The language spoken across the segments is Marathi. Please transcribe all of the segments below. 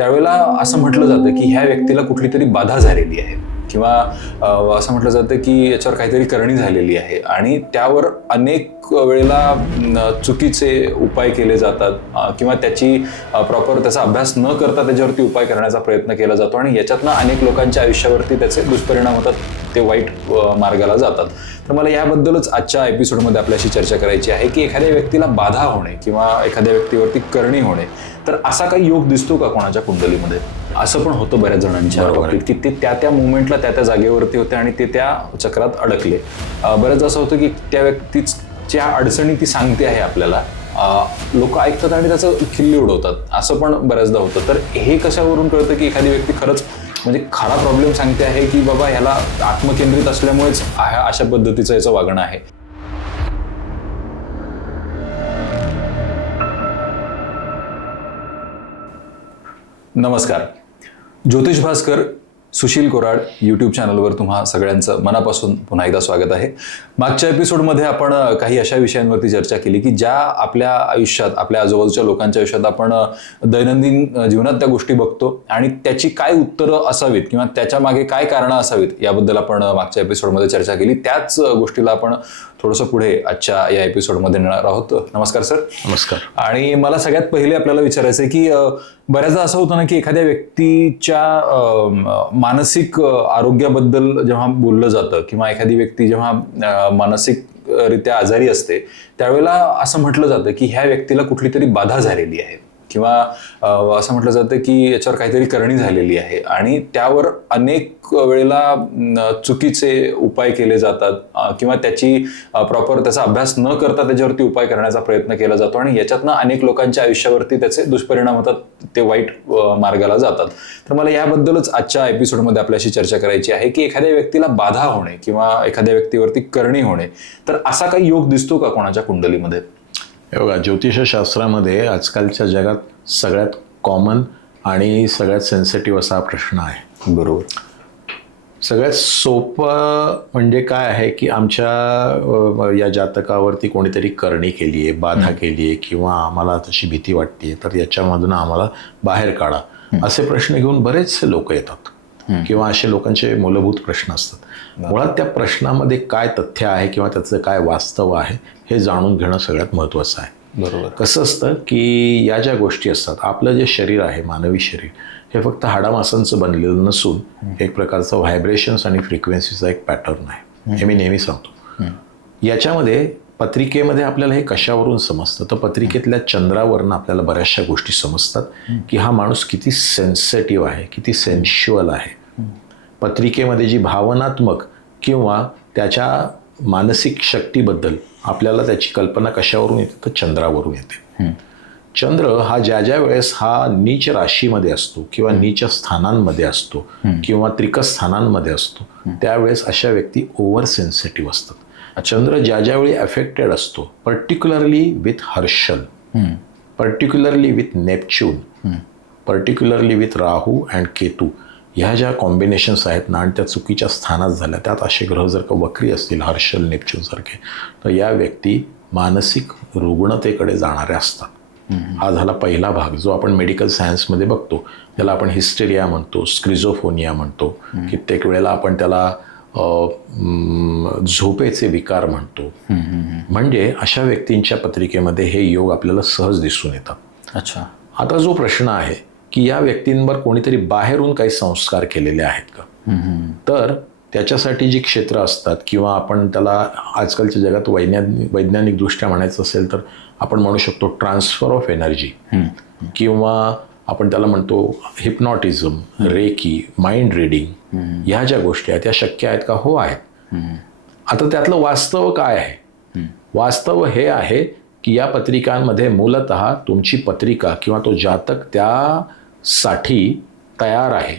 त्यावेळेला असं म्हटलं जातं की ह्या व्यक्तीला कुठली तरी बाधा झालेली आहे किंवा असं म्हटलं जातं की याच्यावर काहीतरी करणी झालेली आहे आणि त्यावर अनेक वेळेला चुकीचे उपाय केले जातात किंवा त्याची प्रॉपर त्याचा अभ्यास न करता त्याच्यावरती उपाय करण्याचा प्रयत्न केला जातो आणि याच्यातनं अनेक लोकांच्या आयुष्यावरती त्याचे दुष्परिणाम होतात, ते वाईट मार्गाला जातात. तर मला याबद्दलच आजच्या एपिसोडमध्ये आपल्याशी चर्चा करायची आहे की एखाद्या व्यक्तीला बाधा होणे किंवा एखाद्या व्यक्तीवरती करणी होणे, तर असा काही योग दिसतो का कोणाच्या कुंडलीमध्ये? असं पण होतं बऱ्याच जणांच्या बाबतीत की ते त्या मोमेंटला त्या जागेवरती होते आणि ते त्या चक्रात अडकले. बऱ्याच असं होतं की त्या व्यक्तीच्या अडचणी ती सांगते आहे आपल्याला, लोक ऐकतात आणि त्याचं खिल्ली उडवतात, असं पण बऱ्याचदा होतं. तर हे कशावरून कळतं की एखादी व्यक्ती खरंच म्हणजे खरा प्रॉब्लेम सांगते आहे की बाबा ह्याला आत्मकेंद्रित असल्यामुळेच अशा पद्धतीचं याचं वागणं आहे? नमस्कार, ज्योतिष भास्कर सुशील कोराड यूट्यूब चॅनलवर तुम्हा सगळ्यांचं मनापासून पुन्हा एकदा स्वागत आहे. मागच्या एपिसोडमध्ये आपण काही अशा विषयांवरती चर्चा केली की ज्या आपल्या आयुष्यात, आपल्या आजूबाजूच्या लोकांच्या आयुष्यात आपण दैनंदिन जीवनात त्या गोष्टी बघतो आणि त्याची काय उत्तरं असावीत किंवा त्याच्या मागे काय कारणं असावीत याबद्दल आपण मागच्या एपिसोडमध्ये चर्चा केली. त्याच गोष्टीला आपण थोडंसं पुढे आजच्या या एपिसोडमध्ये नेणार आहोत. नमस्कार सर. नमस्कार. आणि मला सगळ्यात पहिले आपल्याला विचारायचं आहे की बऱ्याचदा असं होतं ना की एखाद्या व्यक्तीच्या मानसिक आरोग्याबद्दल जेव्हा बोललं जातं किंवा एखादी व्यक्ती जेव्हा मानसिकरित्या आजारी असते, त्यावेळेला असं म्हटलं जातं की ह्या व्यक्तीला कुठली तरी बाधा झालेली आहे किंवा असं म्हटलं जातं की याच्यावर काहीतरी करणी झालेली आहे आणि त्यावर अनेक वेळेला चुकीचे उपाय केले जातात किंवा त्याची प्रॉपर त्याचा अभ्यास न करता त्याच्यावरती उपाय करण्याचा प्रयत्न केला जातो आणि याच्यातनं अनेक लोकांच्या आयुष्यावरती त्याचे दुष्परिणाम होतात, ते वाईट मार्गाला जातात. तर मला याबद्दलच आजच्या एपिसोडमध्ये आपल्याशी चर्चा करायची आहे की एखाद्या व्यक्तीला बाधा होणे किंवा एखाद्या व्यक्तीवरती करणी होणे, तर असा काही योग दिसतो का कोणाच्या कुंडलीमध्ये? हे बघा, ज्योतिषशास्त्रामध्ये आजकालच्या जगात सगळ्यात कॉमन आणि सगळ्यात सेन्सिटिव्ह असा प्रश्न आहे. बरोबर. सगळ्यात सोपं म्हणजे काय आहे की आमच्या या जातकावरती कोणीतरी करणी केली आहे, बाधा केली आहे किंवा आम्हाला तशी भीती वाटते, तर याच्यामधून आम्हाला बाहेर काढा, असे प्रश्न घेऊन बरेचसे लोक येतात किंवा असे लोकांचे मूलभूत प्रश्न असतात. मुळात त्या प्रश्नामध्ये काय तथ्य आहे किंवा त्याचं काय वास्तव आहे हे जाणून घेणं सगळ्यात महत्त्वाचं आहे. बरोबर. कसं असतं की या ज्या गोष्टी असतात, आपलं जे शरीर आहे, मानवी शरीर, हे फक्त हाडामासांचं बनलेलं नसून एक प्रकारचं व्हायब्रेशन्स आणि फ्रिक्वेन्सीचा एक पॅटर्न आहे. हे मी नेहमी सांगतो. याच्यामध्ये पत्रिकेमध्ये आपल्याला हे कशावरून समजतं, तर पत्रिकेतल्या चंद्रावरून आपल्याला बऱ्याचशा गोष्टी समजतात की हा माणूस किती सेन्सिटिव्ह आहे, किती सेन्शुअल आहे. पत्रिकेमध्ये जी भावनात्मक किंवा त्याच्या मानसिक शक्तीबद्दल आपल्याला त्याची कल्पना कशावरून येते, तर चंद्रावरून येते. चंद्र हा ज्या वेळेस हा नीच राशीमध्ये असतो किंवा नीच स्थानांमध्ये असतो किंवा त्रिक स्थानांमध्ये असतो, त्यावेळेस अशा व्यक्ती ओव्हर सेन्सिटिव्ह असतात. चंद्र ज्या वेळी अफेक्टेड असतो, particularly with Harshal, particularly with Neptune, particularly with राहू अँड केतू, ह्या ज्या कॉम्बिनेशन्स आहेत ना आणि त्या चुकीच्या स्थानात झाल्या, त्यात असे ग्रह जर का वक्री असतील, हर्षल, नेपच्यून सारखे, तर या व्यक्ती मानसिक रुग्णतेकडे जाणाऱ्या असतात. हा झाला पहिला भाग, जो आपण मेडिकल सायन्समध्ये बघतो. त्याला आपण हिस्टेरिया म्हणतो, स्क्रिझोफोनिया म्हणतो, कित्येक वेळेला आपण त्याला झोपेचे विकार म्हणतो. म्हणजे अशा व्यक्तींच्या पत्रिकेमध्ये हे योग आपल्याला सहज दिसून येतात. अच्छा. आता जो प्रश्न आहे की या व्यक्तींवर कोणीतरी बाहेरून काही संस्कार केलेले आहेत का, तर त्याच्यासाठी जी क्षेत्र असतात किंवा आपण त्याला आजकालच्या जगात वैज्ञानिक दृष्ट्या म्हणायचं असेल तर आपण म्हणू शकतो ट्रान्सफर ऑफ एनर्जी किंवा आपण त्याला म्हणतो हिप्नॉटिझम, रेकी, माइंड रिडिंग, ह्या ज्या गोष्टी आहेत त्या शक्य आहेत का? हो, आहेत. आता त्यातलं वास्तव काय आहे? वास्तव हे आहे की या पत्रिकांमध्ये मूलतः तुमची पत्रिका किंवा तो जातक त्यासाठी तयार आहे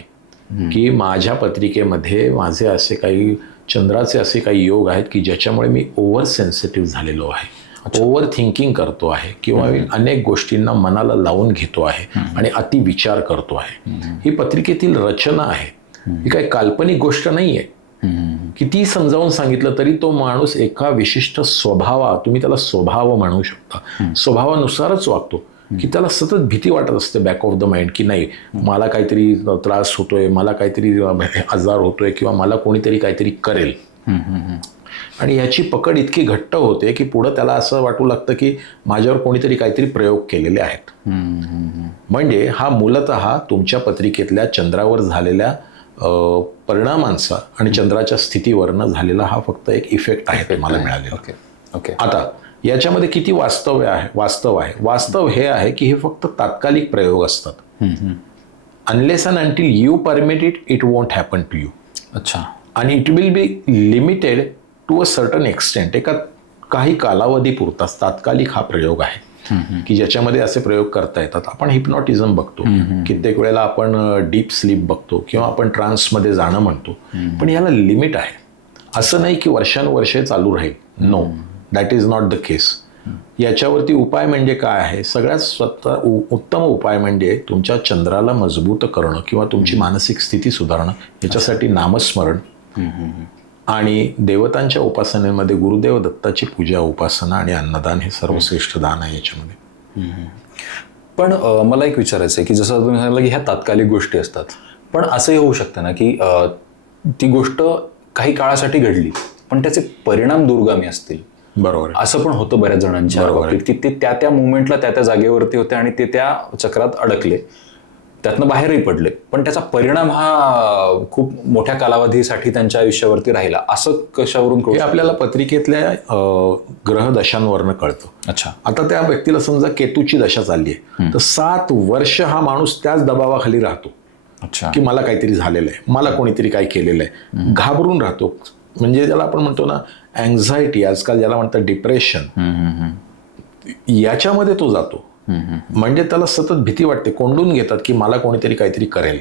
की माझ्या पत्रिकेमध्ये माझे असे काही चंद्राचे असे काही योग आहेत की ज्याच्यामुळे मी ओव्हर सेन्सिटिव्ह झालेलो आहे, ओव्हर थिंकिंग करतो आहे किंवा मी अनेक गोष्टींना मनाला लावून घेतो आहे आणि अतिविचार करतो आहे. ही पत्रिकेतील रचना आहे, ही काही काल्पनिक गोष्ट नाही आहे. किती समजावून सांगितलं तरी तो माणूस एका विशिष्ट तुम्ही त्याला स्वभाव म्हणू शकता, स्वभावानुसारच वागतो. की त्याला सतत भीती वाटत असते बॅक ऑफ द माइंड की नाही मला काहीतरी त्रास होतोय, मला काहीतरी आजार होतोय किंवा मला कोणीतरी काहीतरी करेल. आणि याची पकड इतकी घट्ट होते की पुढं त्याला असं वाटू लागतं की माझ्यावर कोणीतरी काहीतरी प्रयोग केलेले आहेत. म्हणजे हा मूलतः तुमच्या पत्रिकेतल्या चंद्रावर झालेल्या परिणामांचा आणि चंद्राच्या स्थितीवरनं झालेला हा फक्त एक इफेक्ट आहे तुम्हाला मिळालेला. ओके. आता याच्यामध्ये किती वास्तव आहे? वास्तव हे आहे की हे फक्त तात्कालिक प्रयोग असतात. Unless and until you permit it, it won't happen to you. अच्छा. आणि it will be limited to a certain extent. एका काही कालावधीपुरताच तात्कालिक हा प्रयोग आहे की ज्याच्यामध्ये असे प्रयोग करता येतात. आपण हिप्नॉटिझम बघतो, कित्येक वेळेला आपण डीप स्लीप बघतो किंवा आपण ट्रान्समध्ये जाणं म्हणतो, पण याला लिमिट आहे. असं नाही की वर्षानुवर्षे चालू राहील. No, that is not the case. याच्यावरती उपाय म्हणजे काय आहे? सगळ्यात उत्तम उपाय म्हणजे तुमच्या चंद्राला मजबूत करणं किंवा तुमची मानसिक स्थिती सुधारणं. याच्यासाठी नामस्मरण आणि देवतांच्या उपासनेमध्ये गुरुदेव दत्ताची पूजा, उपासना आणि अन्नदान हे सर्वश्रेष्ठ दान आहे याच्यामध्ये. पण मला एक विचारायचं आहे की जसं तुम्ही सांगितलं की ह्या तात्कालिक गोष्टी असतात, पण असंही होऊ शकतं ना की ती गोष्ट काही काळासाठी घडली पण त्याचे परिणाम दूरगामी असतील. बरोबर. असं पण होतं बऱ्याच जणांच्या बाबतीत की ते त्या मोमेंटला त्या जागेवरती होते आणि ते त्या चक्रात अडकले, त्यातनं बाहेरही पडले, पण त्याचा परिणाम हा खूप मोठ्या कालावधीसाठी त्यांच्या आयुष्यावरती राहिला. असं कशावरून हे आपल्याला पत्रिकेतल्या ग्रह दशांवरनं कळतं. अच्छा. आता त्या व्यक्तीला समजा केतूची दशा चालली आहे तर 7 वर्ष हा माणूस त्याच दबावाखाली राहतो. अच्छा. की मला काहीतरी झालेलं आहे, मला कोणीतरी काय केलेलं आहे, घाबरून राहतो. म्हणजे ज्याला आपण म्हणतो ना अँझायटी, आजकाल ज्याला म्हणतात डिप्रेशन, याच्यामध्ये तो जातो. म्हणजे त्याला सतत भीती वाटते, कोंडून घेतात की मला कोणीतरी काहीतरी करेल.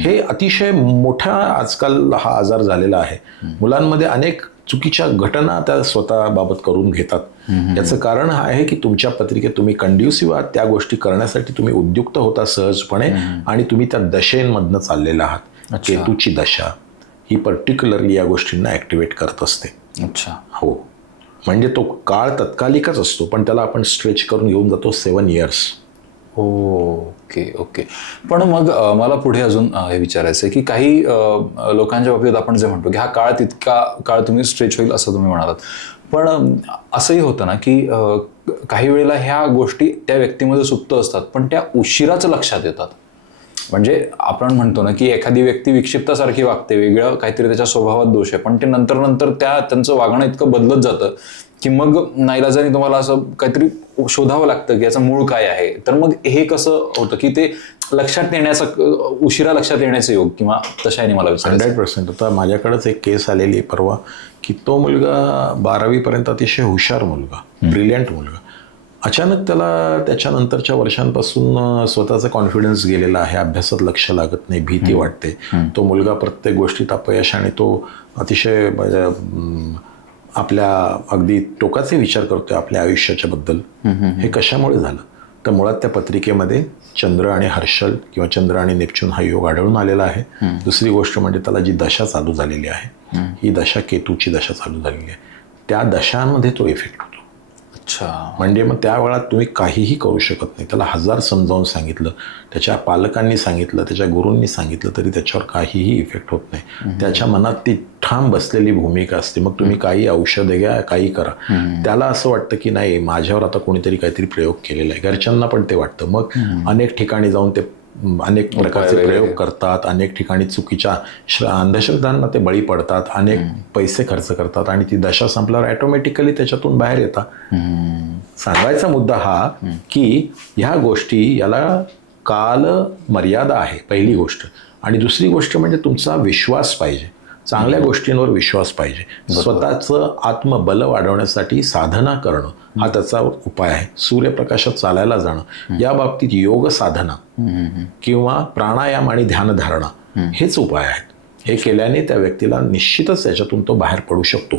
हे अतिशय मोठा आजकाल हा आजार झालेला आहे. मुलांमध्ये अनेक चुकीच्या घटना त्या स्वतःबाबत करून घेतात. याचं कारण हा आहे की तुमच्या पत्रिकेत तुम्ही कंड्युसिव्ह आहात, त्या गोष्टी करण्यासाठी तुम्ही उद्युक्त होता सहजपणे आणि तुम्ही त्या दशेंमधनं चाललेला आहात. केतूची दशा ही पर्टिक्युलरली या गोष्टींना ॲक्टिवेट करत असते. अच्छा. हो. म्हणजे तो काळ तत्कालिकच असतो पण त्याला आपण स्ट्रेच करून घेऊन जातो 7 years. ओके. पण मग मला पुढे अजून हे विचारायचं आहे की काही लोकांच्या बाबतीत आपण जे म्हणतो की हा काळ तितका काळ तुम्ही स्ट्रेच होईल असं तुम्ही म्हणालात, पण असंही होतं ना की काही वेळेला ह्या गोष्टी त्या व्यक्तीमध्ये सुप्त असतात पण त्या उशिराच लक्षात येतात. म्हणजे आपण म्हणतो ना की एखादी व्यक्ती विक्षिप्तासारखी वागते, वेगळं काहीतरी त्याच्या स्वभावात दोष आहे, पण ते नंतर त्यांचं वागणं इतकं बदलत जातं की मग नाईलाजाने तुम्हाला असं काहीतरी शोधावं लागतं की याचं मूळ काय आहे. तर मग हे कसं होतं की ते लक्षात येण्याचं, उशिरा लक्षात येण्याचं योग किंवा तशाने मला विचारायचं. 100%. आता माझ्याकडेच एक केस आलेली परवा की तो मुलगा 12वीपर्यंत अतिशय हुशार मुलगा, ब्रिलियंट मुलगा, अचानक त्याला त्याच्यानंतरच्या वर्षांपासून स्वतःचा कॉन्फिडन्स गेलेला आहे, अभ्यासात लक्ष लागत नाही, भीती वाटते. तो मुलगा प्रत्येक गोष्टीत अपयश आणि तो अतिशय आपल्या अगदी टोकाचे विचार करतोय आपल्या आयुष्याच्या बद्दल. हे कशामुळे झालं तर मुळात त्या पत्रिकेमध्ये चंद्र आणि हर्षल किंवा चंद्र आणि नेपच्यून हा योग आढळून आलेला आहे. दुसरी गोष्ट म्हणजे त्याला जी दशा चालू झालेली आहे ही दशा केतूची दशा चालू झालेली आहे, त्या दशांमध्ये तो इफेक्ट होतो. अच्छा. म्हणजे मग त्या वेळात तुम्ही काहीही करू शकत नाही. त्याला 1000 समजावून सांगितलं, त्याच्या पालकांनी सांगितलं, त्याच्या गुरूंनी सांगितलं तरी त्याच्यावर काहीही इफेक्ट होत नाही. त्याच्या मनात ती ठाम बसलेली भूमिका असते. मग तुम्ही काही औषधं घ्या, काही करा, त्याला असं वाटतं की नाही माझ्यावर आता कोणीतरी काहीतरी प्रयोग केलेला आहे. घरच्यांना पण ते वाटतं. मग अनेक ठिकाणी जाऊन ते अनेक प्रकारचे प्रयोग करतात, अनेक ठिकाणी चुकीच्या अंधश्रद्धांना ते बळी पडतात, अनेक पैसे खर्च करतात आणि ती दशा संपल्यावर ऑटोमॅटिकली त्याच्यातून बाहेर येतात. सांगायचा मुद्दा हा की ह्या गोष्टी याला काल मर्यादा आहे, पहिली गोष्ट. आणि दुसरी गोष्ट म्हणजे तुमचा विश्वास पाहिजे, चांगल्या गोष्टींवर विश्वास पाहिजे. स्वतःचं आत्मबल वाढवण्यासाठी साधना करणं हा त्याचा उपाय आहे. सूर्यप्रकाशात चालायला जाणं, या बाबतीत योग साधना किंवा प्राणायाम आणि ध्यानधारणा हेच उपाय आहेत. हे केल्याने त्या व्यक्तीला निश्चितच त्याच्यातून तो बाहेर पडू शकतो.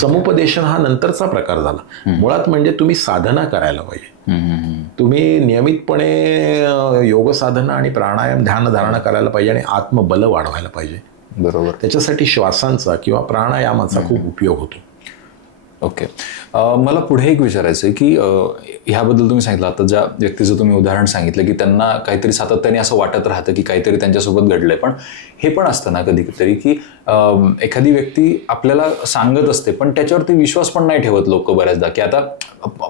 समुपदेशन हा नंतरचा प्रकार झाला. मुळात म्हणजे तुम्ही साधना करायला पाहिजे. तुम्ही नियमितपणे योग साधना आणि प्राणायाम ध्यानधारणा करायला पाहिजे आणि आत्मबल वाढवायला पाहिजे. बरोबर. त्याच्यासाठी श्वासांचा किंवा प्राणायामाचा खूप उपयोग होतो. ओके. मला पुढे एक विचारायचं आहे की ह्याबद्दल तुम्ही सांगितलं आता ज्या व्यक्तीचं तुम्ही उदाहरण सांगितलं की त्यांना काहीतरी सातत्याने असं वाटत राहतं की काहीतरी त्यांच्यासोबत घडलंय, पण हे पण असतं ना कधीतरी की एखादी व्यक्ती आपल्याला सांगत असते पण त्याच्यावरती विश्वास पण नाही ठेवत लोक बऱ्याचदा, की आता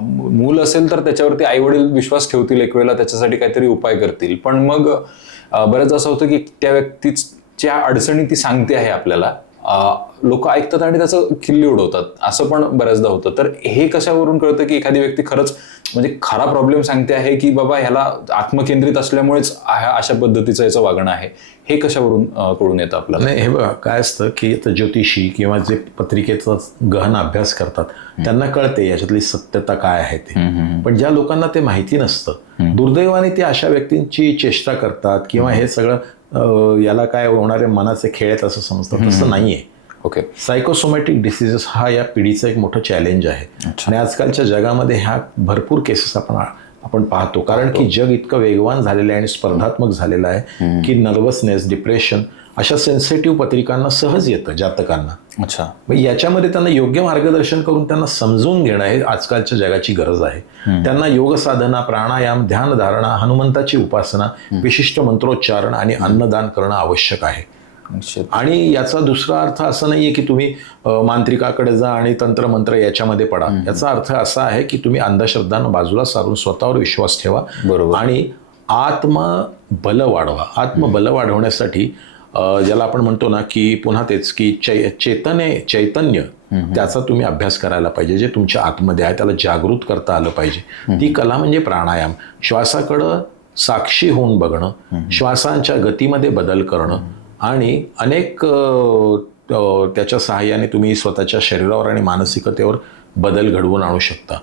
मूल असेल तर त्याच्यावरती आईवडील विश्वास ठेवतील, एक वेळेला त्याच्यासाठी काहीतरी उपाय करतील, पण मग बऱ्याच असं होतं की त्या व्यक्तीच्या अडचणी ती सांगते आहे आपल्याला, लोक ऐकतात आणि त्याचं खिल्ली उडवतात, असं पण बऱ्याचदा होतं. तर हे कशावरून कळतं की एखादी व्यक्ती खरंच म्हणजे खरा प्रॉब्लेम सांगते आहे की बाबा ह्याला आत्मकेंद्रित असल्यामुळेच अशा पद्धतीचं याचं वागणं आहे, हे कशावरून कळून येतं आपल्याला? नाही, हे बघा काय असतं की आता ज्योतिषी किंवा जे पत्रिकेचा गहन अभ्यास करतात त्यांना कळते याच्यातली सत्यता काय आहे ते, पण ज्या लोकांना ते माहिती नसतं दुर्दैवाने ते अशा व्यक्तींची चेष्टा करतात किंवा हे सगळं याला काय होणारे मनाचे खेळ आहेत असं समजतात. तसं नाहीये. ओके. सायकोसोमॅटिक डिसिजेस हा या पिढीचं एक मोठं चॅलेंज आहे आणि आजकालच्या जगामध्ये ह्या भरपूर केसेस आपण पाहतो, कारण की जग इतकं वेगवान झालेलं आहे आणि स्पर्धात्मक झालेलं आहे की नर्वसनेस, डिप्रेशन अशा सेन्सिटिव्ह पत्रिकांना सहज येतं जातकांना. अच्छा. मग याच्यामध्ये त्यांना योग्य मार्गदर्शन करून त्यांना समजून घेणं हे आजकालच्या जगाची गरज आहे. त्यांना योग साधना, प्राणायाम, ध्यान धारणा, हनुमंताची उपासना, विशिष्ट मंत्रोच्चारण आणि अन्नदान करणं आवश्यक आहे. आणि याचा दुसरा अर्थ असा नाहीये की तुम्ही मांत्रिकाकडे जा आणि तंत्रमंत्र याच्यामध्ये पडा. याचा अर्थ असा आहे की तुम्ही अंधश्रद्धांना बाजूला सारून स्वतःवर विश्वास ठेवा. बरोबर. आणि आत्मबल वाढवा. आत्मबल वाढवण्यासाठी ज्याला आपण म्हणतो ना की पुन्हा तेच की चैतन्य त्याचा तुम्ही अभ्यास करायला पाहिजे, जे तुमच्या आतमध्ये आहे त्याला जागृत करता आलं पाहिजे. ती कला म्हणजे प्राणायाम. श्वासाकडं साक्षी होऊन बघणं, श्वासांच्या गतीमध्ये बदल करणं आणि अनेक त्याच्या सहाय्याने तुम्ही स्वतःच्या शरीरावर आणि मानसिकतेवर बदल घडवून आणू शकता.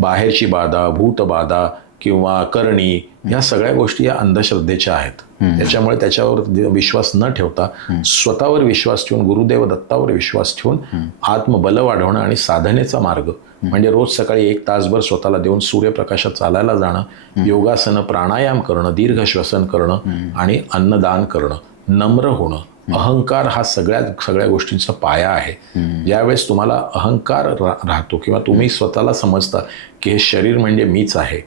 बाहेरची बाधा, भूतबाधा किंवा करणी या सगळ्या गोष्टी या अंधश्रद्धेच्या आहेत. त्याच्यामुळे त्याच्यावर विश्वास न ठेवता स्वतःवर विश्वास ठेवून, गुरुदेव दत्तावर विश्वास ठेवून आत्मबल वाढवणं आणि साधनेचा मार्ग म्हणजे रोज सकाळी 1 तासभर स्वतःला देऊन सूर्यप्रकाशात चालायला जाणं, योगासनं, प्राणायाम करणं, दीर्घ श्वसन करणं आणि अन्नदान करणं, नम्र होणं. अहंकार हा सगळ्या गोष्टींचा पाया आहे. ज्यावेळेस तुम्हाला अहंकार राहतो किंवा तुम्ही स्वतःला समजता की हे शरीर म्हणजे मीच आहे,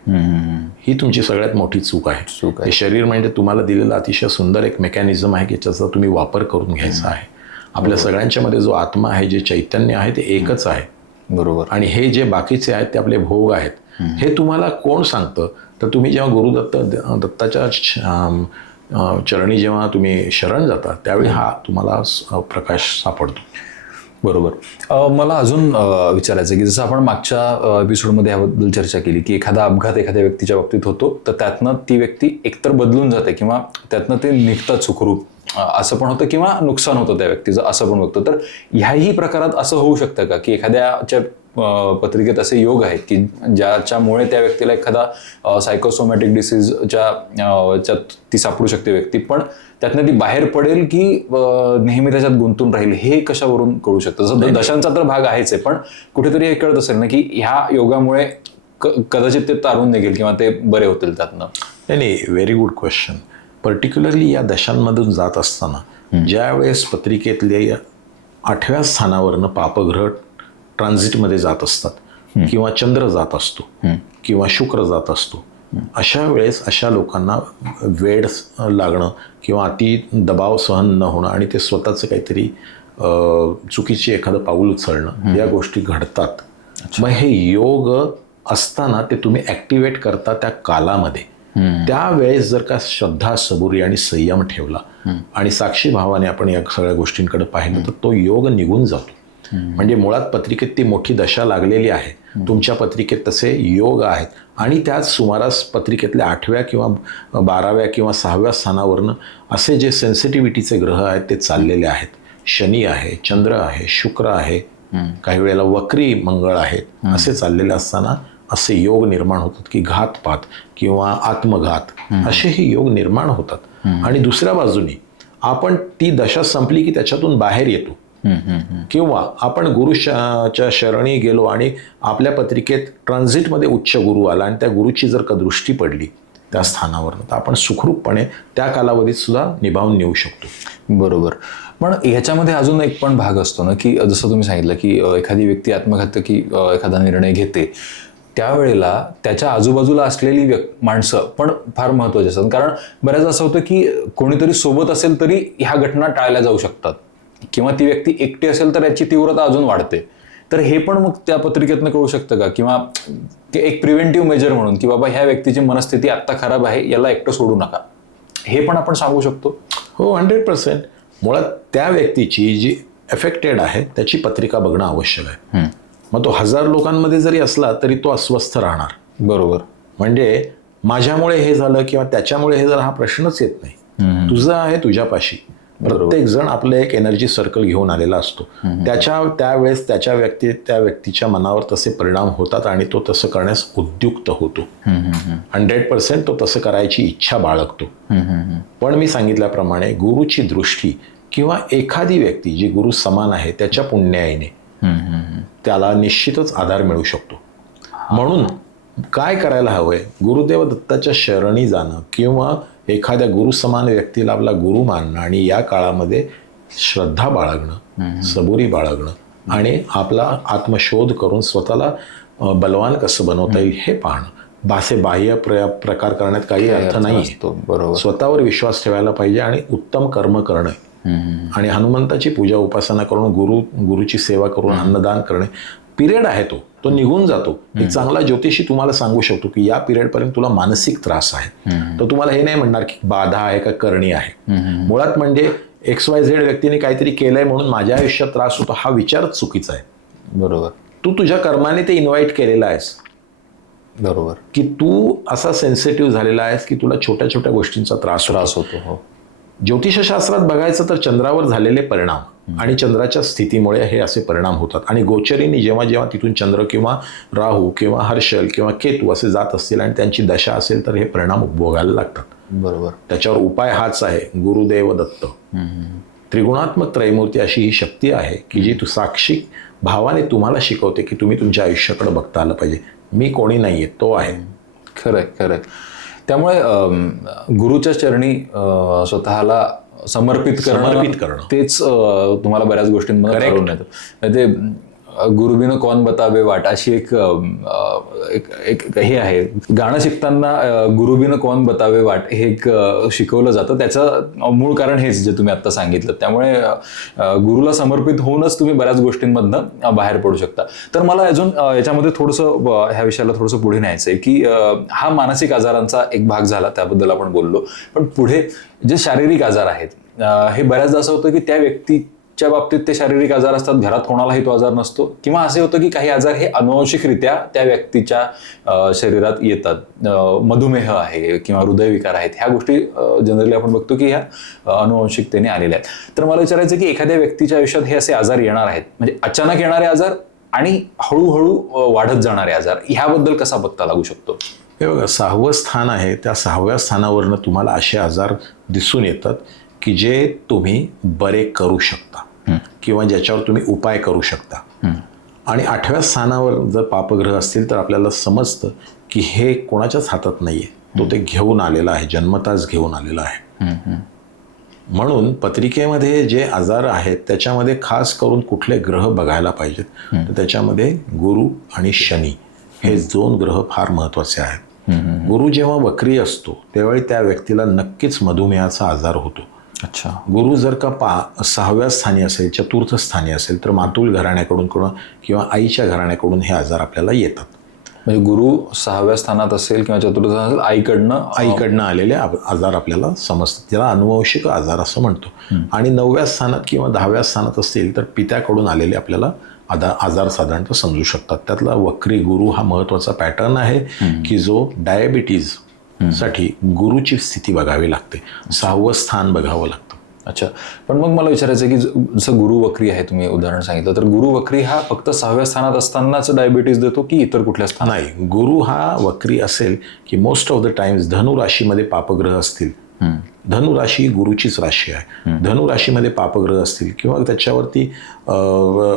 ही तुमची सगळ्यात मोठी चूक आहे. हे शरीर म्हणजे तुम्हाला दिलेलं अतिशय सुंदर एक मेकॅनिझम आहे की ज्याचा तुम्ही वापर करून घ्यायचा आहे. आपल्या सगळ्यांच्या मध्ये जो आत्मा आहे, जे चैतन्य आहे ते एकच आहे. बरोबर. आणि हे जे बाकीचे आहेत ते आपले भोग आहेत. हे तुम्हाला कोण सांगतं? तर तुम्ही जेव्हा दत्ताच्या चरणी जेव्हा तुम्ही शरण जाता त्यावेळी हा तुम्हाला प्रकाश सापडतो. बरोबर. मला अजून विचारायचं की जसं आपण मागच्या एपिसोडमध्ये याबद्दल चर्चा केली की एखादा अपघात एखाद्या व्यक्तीच्या बाबतीत होतो तर त्यातनं ती व्यक्ती एकतर बदलून जाते किंवा त्यातनं ते निघतात सुखरूप, असं पण होतं, किंवा नुकसान होतं त्या व्यक्तीचं असं पण बघतो. तर ह्याही प्रकारात असं होऊ शकतं का की एखाद्याच्या पत्रिकेत असे योग आहेत की ज्याच्यामुळे त्या व्यक्तीला एखादा सायकोसोमॅटिक डिसीजच्या ती सापडू शकते व्यक्ती, पण त्यातनं ती बाहेर पडेल की नेहमी त्याच्यात गुंतून राहील, हे कशावरून कळू शकतं? जसं दशांचा तर भाग आहेच आहे, पण कुठेतरी हे कळत असेल ना की ह्या योगामुळे कदाचित ते तारून निघेल किंवा ते बरे होतील त्यातनं. नाही, व्हेरी गुड क्वेश्चन. पर्टिक्युलरली या दशांमधून जात असताना ज्यावेळेस पत्रिकेतले 8व्या स्थानावरनं पापग्रह ट्रान्झिटमध्ये जात असतात किंवा चंद्र जात असतो किंवा शुक्र जात असतो, अशा वेळेस अशा लोकांना वेड लागणं किंवा अति दबाव सहन न होणं आणि ते स्वतःचं काहीतरी चुकीची एखादं पाऊल उचलणं या गोष्टी घडतात. मग हे योग असताना ते तुम्ही ॲक्टिवेट करता त्या कालामध्ये. त्यावेळेस जर का श्रद्धा, सबुरी आणि संयम ठेवला आणि साक्षी भावाने आपण या सगळ्या गोष्टींकडे पाहिलं तर तो योग निघून जातो. म्हणजे मुळात पत्रिकेत ती मोठी दशा लागलेली आहे, तुमच्या पत्रिकेत तसे योग आहेत आणि त्याच सुमारास पत्रिकेतल्या 8व्या किंवा 12व्या किंवा 6व्या स्थानावरनं असे जे सेन्सिटिव्हिटीचे ग्रह आहेत ते चाललेले आहेत. शनी आहे, चंद्र आहे, शुक्र आहे, काही वेळेला वक्री मंगळ आहेत. असे चाललेले असताना असे योग निर्माण होतात की घातपात किंवा आत्मघात असेही योग निर्माण होतात. आणि दुसऱ्या बाजूनी आपण ती दशा संपली की त्याच्यातून बाहेर येतो किंवा आपण गुरुच्या शरणी गेलो आणि आपल्या पत्रिकेत ट्रान्झिटमध्ये उच्च गुरु आला आणि त्या गुरुची जर का दृष्टी पडली त्या स्थानावर तर आपण सुखरूपपणे त्या कालावधीत सुद्धा निभावून नेऊ शकतो. बरोबर. पण ह्याच्यामध्ये अजून एक पण भाग असतो ना, की जसं तुम्ही सांगितलं की एखादी व्यक्ती आत्मघातक की एखादा निर्णय घेते, त्यावेळेला त्याच्या आजूबाजूला असलेली माणसं पण फार महत्त्वाची असतात. कारण बऱ्याच असं होतं की कोणीतरी सोबत असेल तरी ह्या घटना टाळल्या जाऊ शकतात, किंवा ती व्यक्ती एकटी असेल तर याची तीव्रता अजून वाढते. तर हे पण मग त्या पत्रिकेतनं कळू शकतं का, किंवा एक प्रिव्हेंटिव्ह मेजर म्हणून, की बाबा ह्या व्यक्तीची मनस्थिती आत्ता खराब आहे, याला एकटं सोडू नका, हे पण आपण सांगू शकतो? हो, 100%. मुळात त्या व्यक्तीची जी एफेक्टेड आहे त्याची पत्रिका बघणं आवश्यक आहे. मग तो 1000 लोकांमध्ये जरी असला तरी तो अस्वस्थ राहणार. बरोबर. म्हणजे माझ्यामुळे हे झालं किंवा त्याच्यामुळे हे झालं हा प्रश्नच येत नाही. तुझं आहे तुझ्यापाशी. प्रत्येक जण आपलं एक एनर्जी सर्कल घेऊन आलेला असतो. त्यावेळेस त्या व्यक्तीच्या मनावर तसे परिणाम होतात आणि तो तसं करण्यास उद्युक्त होतो. 100% तो तसं करायची इच्छा बाळगतो. पण मी सांगितल्याप्रमाणे गुरुची दृष्टी किंवा एखादी व्यक्ती जी गुरु समान आहे त्याच्या पुण्याईने त्याला निश्चितच आधार मिळू शकतो. म्हणून काय करायला हवंय, गुरुदेव दत्ताच्या शरणी जाणं किंवा एखाद्या गुरुसमान व्यक्तीला आपला गुरु मानणं आणि या काळामध्ये श्रद्धा बाळगणं, सबुरी बाळगणं आणि आपला आत्मशोध करून स्वतःला बलवान कसं बनवता येईल हे पाहणं. बाह्य प्रकार करण्यात काही अर्थ नाही. बरोबर. स्वतःवर विश्वास ठेवायला पाहिजे आणि उत्तम कर्म करणं आणि हनुमंताची पूजा उपासना करून गुरुची सेवा करून अन्नदान करणे. पिरियड आहे तो निघून जातो. एक चांगला ज्योतिषी तुम्हाला सांगू शकतो की या पिरियडपर्यंत तुला मानसिक त्रास आहे. तो तुम्हाला हे नाही म्हणणार की बाधा आहे का करणी आहे. मुळात म्हणजे XYZ व्यक्तीने काहीतरी केलंय म्हणून माझ्या आयुष्यात त्रास होतो हा विचारच चुकीचा आहे. बरोबर. तू तुझ्या कर्माने ते इन्व्हाइट केलेलं आहेस. बरोबर. की तू असा सेन्सिटिव्ह झालेला आहेस की तुला छोट्या छोट्या गोष्टींचा त्रास होतो. हो. ज्योतिषशास्त्रात बघायचं तर चंद्रावर झालेले परिणाम आणि चंद्राच्या स्थितीमुळे हे असे परिणाम होतात. आणि गोचरीने जेव्हा जेव्हा तिथून चंद्र किंवा राहू किंवा हर्षल किंवा केतू असे जात असतील आणि त्यांची दशा असेल तर हे परिणाम उपभोगायला लागतात. बरोबर. त्याच्यावर उपाय हाच आहे, गुरुदेव दत्त. त्रिगुणात्मक त्रैमूर्ती अशी ही शक्ती आहे की जी साक्षी भावाने तुम्हाला शिकवते की तुम्ही तुमच्या आयुष्याकडे बघता आलं पाहिजे. मी कोणी नाहीये, तो आहे. खरंय. त्यामुळे गुरुच्या चरणी स्वतःला समर्पित करणं तेच तुम्हाला बऱ्याच गोष्टींमध्ये कळून येतं. ते गुरुबिन कौन बतावे वाट अशी एक हे आहे. गाणं शिकताना गुरुबिन कौन बतावे वाट हे एक शिकवलं जातं. त्याचं मूळ कारण हेच जे तुम्ही आता सांगितलं. त्यामुळे गुरुला समर्पित होऊनच तुम्ही बऱ्याच गोष्टींमधनं बाहेर पडू शकता. तर मला अजून याच्यामध्ये थोडंसं ह्या विषयाला थोडंसं पुढे न्यायचं आहे की हा मानसिक आजारांचा एक भाग झाला, त्याबद्दल आपण बोललो. पण पुढे जे शारीरिक आजार आहेत हे बऱ्याचदा असं होतं की त्या व्यक्तीच्या बाबतीत ते शारीरिक आजार असतात, घरात कोणालाही तो आजार नसतो, किंवा असे होतं की काही आजार हे अनुवंशिकरित्या त्या व्यक्तीच्या शरीरात येतात. मधुमेह आहे किंवा हृदयविकार आहेत, ह्या गोष्टी जनरली आपण बघतो की ह्या अनुवंशिकतेने आलेल्या आहेत. तर मला विचारायचं की एखाद्या व्यक्तीच्या आयुष्यात हे असे आजार येणार आहेत, म्हणजे अचानक येणारे आजार आणि हळूहळू वाढत जाणारे आजार, ह्याबद्दल कसा पत्ता लागू शकतो? हे बघा, 6वं स्थान आहे, त्या 6व्या स्थानावरनं तुम्हाला असे आजार दिसून येतात की जे तुम्ही बरे करू शकता किंवा ज्याच्यावर तुम्ही उपाय करू शकता. आणि 8व्या स्थानावर जर पापग्रह असतील तर आपल्याला समजतं की हे कोणाच्याच हातात नाहीये, तो ते घेऊन आलेला आहे, जन्मताच घेऊन आलेला आहे. म्हणून पत्रिकेमध्ये जे आजार आहेत त्याच्यामध्ये खास करून कुठले ग्रह बघायला पाहिजेत, तर त्याच्यामध्ये गुरु आणि शनी हे 2 ग्रह फार महत्त्वाचे आहेत. गुरु जेव्हा वक्री असतो त्यावेळी त्या व्यक्तीला नक्कीच मधुमेहाचा आजार होतो. अच्छा. गुरु जर का 6व्या स्थानी असेल, चतुर्थ स्थानी असेल तर मातुल घराण्याकडून किंवा आईच्या घराण्याकडून हे आजार आपल्याला येतात. म्हणजे गुरु 6व्या स्थानात असेल किंवा चतुर्थ स्थानात असेल, आईकडनं आलेले आजार आपल्याला समजतात. त्याला अनुवंशिक आजार असं म्हणतो. आणि 9व्या स्थानात किंवा 10व्या स्थानात असतील तर पित्याकडून आलेले आपल्याला आजार साधारणतः समजू शकतात. त्यातला वक्री गुरु हा महत्त्वाचा पॅटर्न आहे की जो डायबिटीज साठी गुरुची स्थिती बघावी लागते, 6वं स्थान बघावं लागतं. अच्छा. पण मग मला विचारायचं आहे की जसं गुरु वक्री आहे, तुम्ही उदाहरण सांगितलं, तर गुरु वक्री हा फक्त 6व्या स्थानात असतानाच डायबिटीज देतो की इतर कुठल्या स्थानात? नाही, गुरु हा वक्री असेल की मोस्ट ऑफ द टाइम्स धनु राशीमध्ये पापग्रह असतील. धनु राशी गुरुचीच राशी आहे. धनु राशीमध्ये पापग्रह असतील किंवा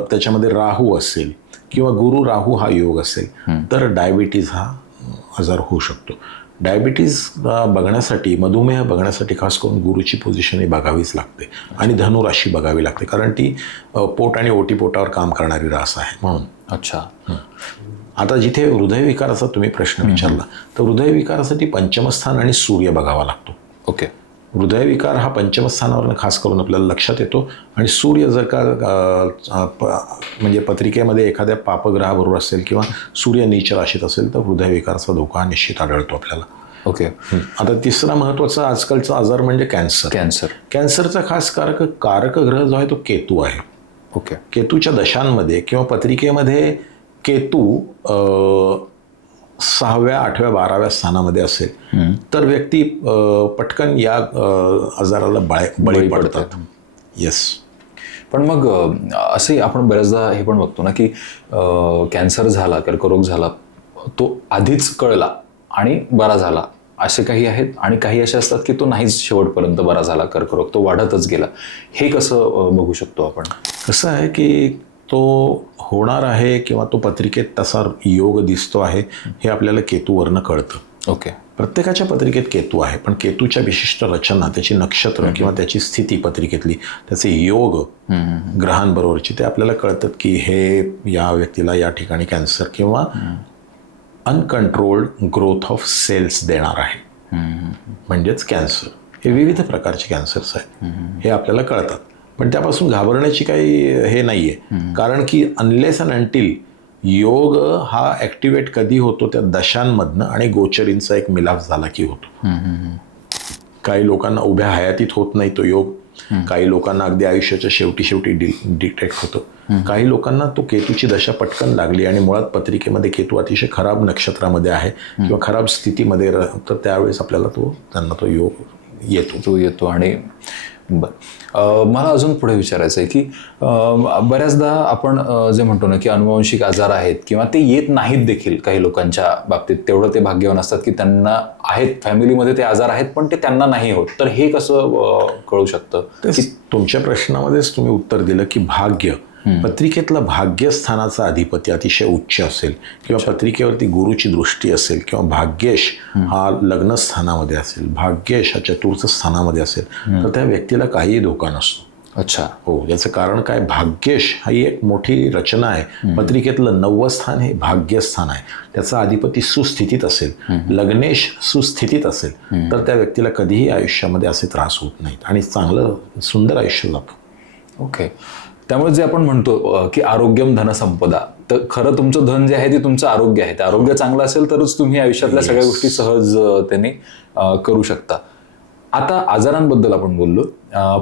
त्याच्यामध्ये राहू असेल किंवा गुरु राहू हा योग असेल तर डायबिटीज हा आजार होऊ शकतो. डायबिटीज बघण्यासाठी, मधुमेह बघण्यासाठी खास करून गुरुची पोझिशन ही बघावीच लागते आणि धनुराशी बघावी लागते, कारण ती पोट आणि ओटीपोटावर काम करणारी रास आहे म्हणून. अच्छा. आता जिथे हृदयविकाराचा तुम्ही प्रश्न विचारला, तर हृदयविकारासाठी पंचमस्थान आणि सूर्य बघावा लागतो. ओके. हृदयविकार हा पंचमस्थानावरून खास करून आपल्याला लक्षात येतो, आणि सूर्य जर का म्हणजे पत्रिकेमध्ये एखाद्या पापग्रहाबरोबर असेल किंवा सूर्य नीच राशीत असेल तर हृदयविकाराचा धोका निश्चित आढळतो आपल्याला. ओके. आता तिसरा महत्त्वाचा आजकालचा आजार म्हणजे कॅन्सर. कॅन्सरचा खास कारक ग्रह जो आहे तो केतू आहे. ओके. केतूच्या दशांमध्ये किंवा पत्रिकेमध्ये केतू 6व्या, 8व्या, 12व्या स्थानामध्ये असेल तर व्यक्ती पटकन या आजाराला बळी पडतात. येस. पण मग असे आपण बऱ्याचदा हे पण बघतो ना की कॅन्सर झाला, कर्करोग झाला, तो आधीच कळला आणि बरा झाला, असे काही आहेत, आणि काही असे असतात की तो नाहीच शेवटपर्यंत बरा झाला कर्करोग, तो वाढतच गेला. हे कसं बघू शकतो आपण? कसं आहे की तो होणार आहे किंवा तो पत्रिकेत तसा योग दिसतो आहे हे आपल्याला केतूवरनं कळतं. ओके. प्रत्येकाच्या पत्रिकेत केतू आहे, पण केतूच्या विशिष्ट रचना, त्याची नक्षत्र किंवा त्याची स्थिती पत्रिकेतली, त्याचे योग ग्रहांबरोबरची, ते आपल्याला कळतात की हे या व्यक्तीला या ठिकाणी कॅन्सर किंवा अनकंट्रोल्ड ग्रोथ ऑफ सेल्स देणार आहे, म्हणजेच कॅन्सर. हे विविध प्रकारचे कॅन्सर्स आहेत, हे आपल्याला कळतात. पण त्यापासून घाबरण्याची काही हे नाही आहे, कारण की अनलेस अँड अंटिल योग हा ॲक्टिवेट कधी होतो त्या दशांमधनं आणि गोचरींचा एक मिलाफ झाला की होतो. काही लोकांना उभ्या हयातीत होत नाही तो योग, काही लोकांना अगदी आयुष्याच्या शेवटी डिटेक्ट होतो, काही लोकांना तो केतूची दशा पटकन लागली आणि मुळात पत्रिकेमध्ये केतू अतिशय खराब नक्षत्रामध्ये आहे किंवा खराब स्थितीमध्ये, तर त्यावेळेस आपल्याला त्यांना तो योग येतो. आणि मला अजून पुढे विचारायचं आहे की बऱ्याचदा आपण जे म्हणतो ना की अनुवांशिक आजार आहेत किंवा ते येत नाहीत देखील काही लोकांच्या बाबतीत, तेवढं ते भाग्यवान असतात की त्यांना आहेत, फॅमिलीमध्ये ते आजार आहेत पण ते त्यांना नाही होत, तर हे कसं कळू शकतं? तुमच्या प्रश्नामध्येच तुम्ही उत्तर दिलं की भाग्य, पत्रिकेतला भाग्यस्थानाचा अधिपती अतिशय उच्च असेल किंवा पत्रिकेवरती गुरुची दृष्टी असेल किंवा भाग्येश हा लग्नस्थानामध्ये असेल, भाग्येश हा चतुर्थ स्थानामध्ये असेल, तर त्या व्यक्तीला काहीही धोका नसतो. अच्छा. हो. याचं कारण काय, भाग्येश ही एक मोठी रचना आहे. पत्रिकेतलं 9वं स्थान हे भाग्यस्थान आहे, त्याचा अधिपती सुस्थितीत असेल, लग्नेश सुस्थितीत असेल तर त्या व्यक्तीला कधीही आयुष्यामध्ये असे त्रास होत नाहीत आणि चांगलं सुंदर आयुष्य जातं. ओके. त्यामुळे जे आपण म्हणतो की आरोग्यम धन संपदा, तर खरं तुमचं धन जे आहे ते तुमचं आरोग्य आहे. ते आरोग्य चांगलं असेल तरच तुम्ही आयुष्यातल्या सगळ्या गोष्टी सहज त्याने करू शकता. आता आजारांबद्दल आपण बोललो,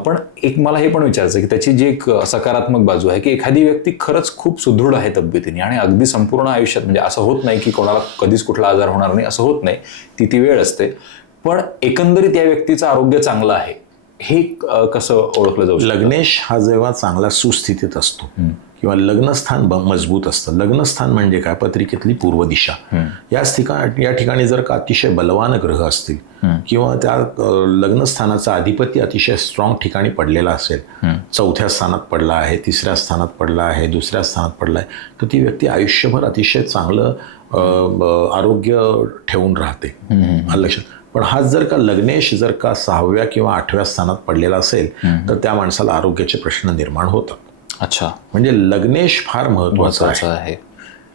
पण एक मला हे पण विचारायचं की त्याची जी एक सकारात्मक बाजू आहे की एखादी व्यक्ती खरंच खूप सुदृढ आहे तब्येतीने आणि अगदी संपूर्ण आयुष्यात, म्हणजे असं होत नाही की कोणाला कधीच कुठला आजार होणार नाही, असं होत नाही, ती वेळ असते, पण एकंदरीत या व्यक्तीचं आरोग्य चांगलं आहे, हे कसं ओळखलं जाऊ शकतं? लग्नेश हा जेव्हा चांगला सुस्थितीत असतो किंवा लग्नस्थान मजबूत असतं. लग्नस्थान म्हणजे काय, पत्रिकेतली पूर्व दिशा. या ठिकाणी जर का अतिशय बलवान ग्रह असतील किंवा त्या लग्नस्थानाचा अधिपती अतिशय स्ट्रॉंग ठिकाणी पडलेला असेल, 4थ्या स्थानात पडला आहे, 3ऱ्या स्थानात पडला आहे, 2ऱ्या स्थानात पडला आहे, तर ती व्यक्ती आयुष्यभर अतिशय चांगलं आरोग्य ठेवून राहते. लक्षात. पण हा जर का लग्नेश जर का 6व्या किंवा 8व्या स्थानात पडलेला असेल तर त्या माणसाला आरोग्याचे प्रश्न निर्माण होतात. अच्छा. म्हणजे लग्नेश फार महत्वाचं आहे.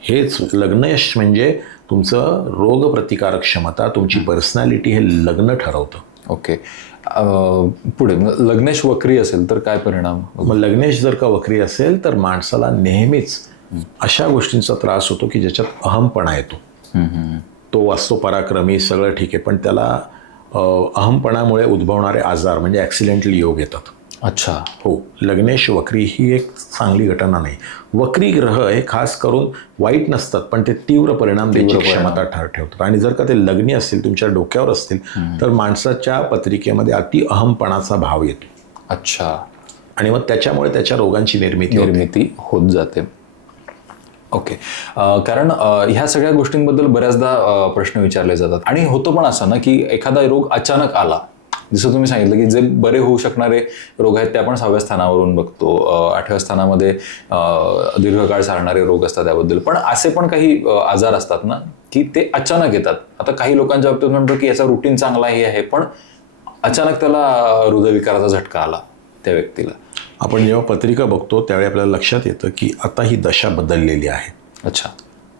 हेच लग्नेश म्हणजे तुमचं रोगप्रतिकारक क्षमता, तुमची पर्सनॅलिटी हे लग्न ठरवतं. ओके. पुढे लग्नेश वक्री असेल तर काय परिणाम? मग लग्नेश जर का वक्री असेल तर माणसाला नेहमीच अशा गोष्टींचा त्रास होतो की ज्याच्यात अहमपणा येतो. तो असतो पराक्रमी, सगळं ठीक आहे, पण त्याला अहमपणामुळे उद्भवणारे आजार म्हणजे ॲक्सिडेंटली योग येतात. अच्छा. हो. लग्नेश वक्री ही एक चांगली घटना नाही. वक्री ग्रह हे खास करून वाईट नसतात, पण ते तीव्र परिणाम द्यायची क्षमता ठेवतात. आणि जर का ते लग्नी असतील, तुमच्या डोक्यावर असतील, तर माणसाच्या पत्रिकेमध्ये अति अहमपणाचा भाव येतो. अच्छा. आणि मग त्याच्यामुळे त्याच्या रोगांची निर्मिती होत जाते. ओके. कारण ह्या सगळ्या गोष्टींबद्दल बऱ्याचदा प्रश्न विचारले जातात आणि होतं पण असं ना की एखादा रोग अचानक आला जसं तुम्ही सांगितलं की जे बरे होऊ शकणारे रोग आहेत ते आपण 6व्या स्थानावरून बघतो, 8व्या स्थानामध्ये दीर्घकाळ चालणारे रोग असतात त्याबद्दल. पण असे पण काही आजार असतात ना की ते अचानक येतात. आता काही लोकांच्या बाबतीत म्हणतो की याचा रुटीन चांगलाही आहे, पण अचानक त्याला हृदयविकाराचा झटका आला त्या व्यक्तीला. आपण जेव्हा पत्रिका बघतो त्यावेळी आपल्याला लक्षात येतं की आता ही दशा बदललेली आहे. अच्छा.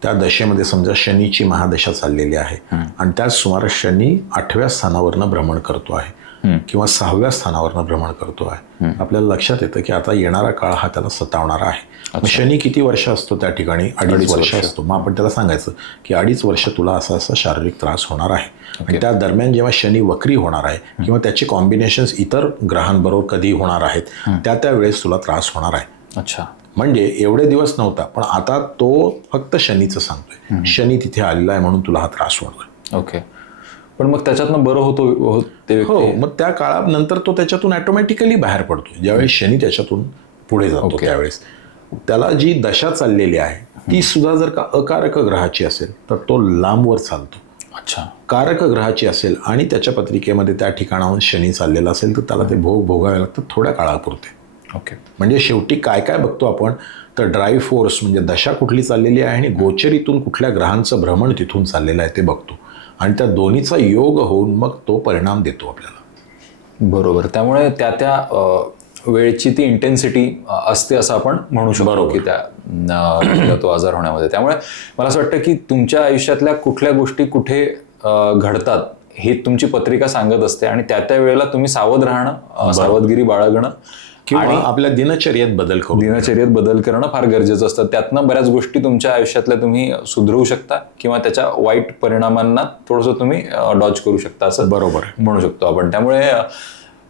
त्या दशेमध्ये समजा शनीची महादशा चाललेली आहे आणि त्याच सुमारास शनी 8व्या स्थानावरनं भ्रमण करतो आहे किंवा 6व्या स्थानावरनं भ्रमण करतो आहे. आपल्याला लक्षात येतं की आता येणारा काळ हा त्याला सतावणारा आहे. मग शनी किती वर्ष असतो त्या ठिकाणी? 2.5 वर्ष असतो. मग आपण त्याला सांगायचं की 2.5 वर्ष तुला असा असा शारीरिक त्रास होणार आहे. आणि त्या दरम्यान जेव्हा शनी वक्री होणार आहे किंवा त्याचे कॉम्बिनेशन्स इतर ग्रहांबरोबर कधी होणार आहेत त्या वेळेस तुला त्रास होणार आहे. अच्छा. म्हणजे एवढे दिवस नव्हता, पण आता तो फक्त शनीचं सांगतोय. शनी तिथे आलेला आहे म्हणून तुला हा त्रास होणार. ओके. पण मग त्याच्यातनं बरं होतो ते? हो, मग त्या काळानंतर तो त्याच्यातून ऑटोमॅटिकली बाहेर पडतो. ज्यावेळेस शनी त्याच्यातून पुढे जातो त्यावेळेस त्याला जी दशा चाललेली आहे ती सुद्धा जर का अकारक ग्रहाची असेल तर तो लांबवर चालतो. अच्छा. कारक ग्रहाची असेल आणि त्याच्या पत्रिकेमध्ये त्या ठिकाणाहून शनी चाललेला असेल तर त्याला ते भोग भोगावे लागतं थोड्या काळापुरते. ओके. म्हणजे शेवटी काय काय बघतो आपण तर ड्राईव्ह फोर्स म्हणजे दशा कुठली चाललेली आहे आणि गोचरीतून कुठल्या ग्रहांचं भ्रमण तिथून चाललेलं आहे ते बघतो आणि त्या दोन्हीचा योग होऊन मग तो परिणाम देतो आपल्याला. बरोबर. त्यामुळे त्या वेळची ती इंटेन्सिटी असते असं आपण म्हणू शकतो की त्या तो आजार होण्यामध्ये. त्यामुळे मला असं वाटतं की तुमच्या आयुष्यातल्या कुठल्या गोष्टी कुठे घडतात हे तुमची पत्रिका सांगत असते आणि त्या वेळेला तुम्ही सावध राहणं, सावधगिरी बाळगणं किंवा आपल्या दिनचर्येत बदल करणं फार गरजेचं असतं. त्यातनं बऱ्याच गोष्टी तुमच्या आयुष्यातल्या तुम्ही सुधरवू शकता किंवा त्याच्या वाईट परिणामांना थोडंसं तुम्ही डॉज करू शकता असं बरोबर म्हणू शकतो आपण. त्यामुळे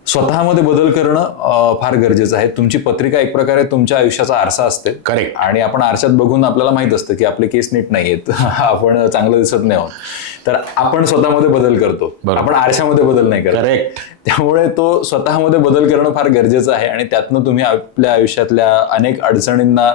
स्वतःमध्ये बदल करणं फार गरजेचं आहे. तुमची पत्रिका एक प्रकारे तुमच्या आयुष्याचा आरसा असते. करेक्ट. आणि आपण आरशात बघून आपल्याला माहित असतं की आपले केस नीट नाही आहेत, आपण चांगलं दिसत नाही आहोत, तर आपण स्वतःमध्ये बदल करतो, आपण आरशामध्ये बदल नाही करत. करेक्ट. त्यामुळे तो स्वतःमध्ये बदल करणं फार गरजेचं आहे आणि त्यातनं तुम्ही आपल्या आयुष्यातल्या अनेक अडचणींना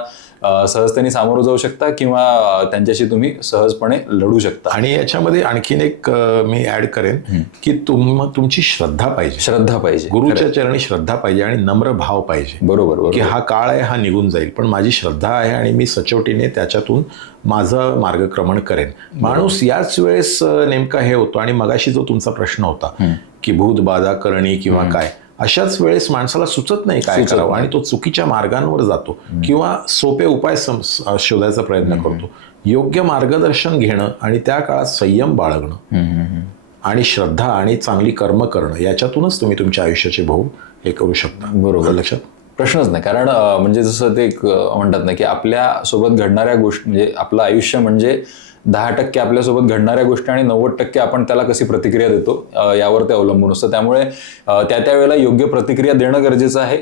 सहजतेने सामोरं जाऊ शकता किंवा त्यांच्याशी तुम्ही सहजपणे लढू शकता. आणि याच्यामध्ये आणखीन एक मी ऍड करेन की तुमची श्रद्धा पाहिजे. गुरुच्या चरणी श्रद्धा पाहिजे आणि नम्र भाव पाहिजे. बरोबर. की हा काळ आहे, हा निघून जाईल, पण माझी श्रद्धा आहे आणि मी सचोटीने त्याच्यातून माझं मार्गक्रमण करेन. माणूस याच वेळेस नेमका हे होतो. आणि मगाशी जो तुमचा प्रश्न होता की भूत बाधा करणी किंवा काय, अशाच वेळेस माणसाला सुचत नाही काय करावं आणि तो चुकीच्या मार्गांवर जातो किंवा सोपे उपाय शोधायचा प्रयत्न करतो. योग्य मार्गदर्शन घेणं आणि त्या काळात संयम बाळगणं आणि श्रद्धा आणि चांगली कर्म करणं याच्यातूनच तुम्ही तुमच्या आयुष्याचे भोग हे करू शकता. बरोबर. लक्षात प्रश्नच नाही. कारण म्हणजे जसं ते म्हणतात ना की आपल्या सोबत घडणाऱ्या गोष्टी म्हणजे आपलं आयुष्य म्हणजे 10% आपल्यासोबत घडणाऱ्या गोष्टी आणि 90% आपण त्याला कशी प्रतिक्रिया देतो यावर ते अवलंबून असतं. त्यामुळे त्या वेळेला योग्य प्रतिक्रिया देणं गरजेचं आहे.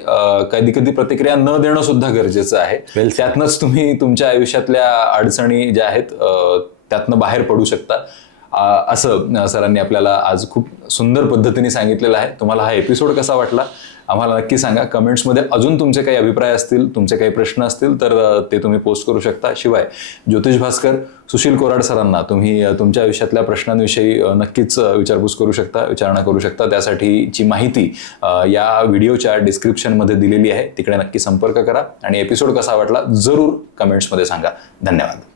कधी कधी प्रतिक्रिया न देणं सुद्धा गरजेचं आहे. त्यातनंच तुम्ही तुमच्या आयुष्यातल्या अडचणी ज्या आहेत त्यातनं बाहेर पडू शकता. असं सरांनी आपल्याला आज खूप सुंदर पद्धतीने सांगितलेलं आहे. तुम्हाला हा एपिसोड कसा वाटला आम्हाला नक्की सांगा. कमेंट्समध्ये अजून तुमचे काही अभिप्राय असतील, तुमचे काही प्रश्न असतील तर ते तुम्ही पोस्ट करू शकता. शिवाय ज्योतिष भास्कर, सुशील कोराड सरांना तुम्ही तुमच्या आयुष्यातल्या प्रश्नांविषयी नक्कीच विचारपूस करू शकता, विचारणा करू शकता. त्यासाठीची माहिती या व्हिडिओच्या डिस्क्रिप्शनमध्ये दिलेली आहे, तिकडे नक्की संपर्क करा आणि एपिसोड कसा वाटला जरूर कमेंट्समध्ये सांगा. धन्यवाद.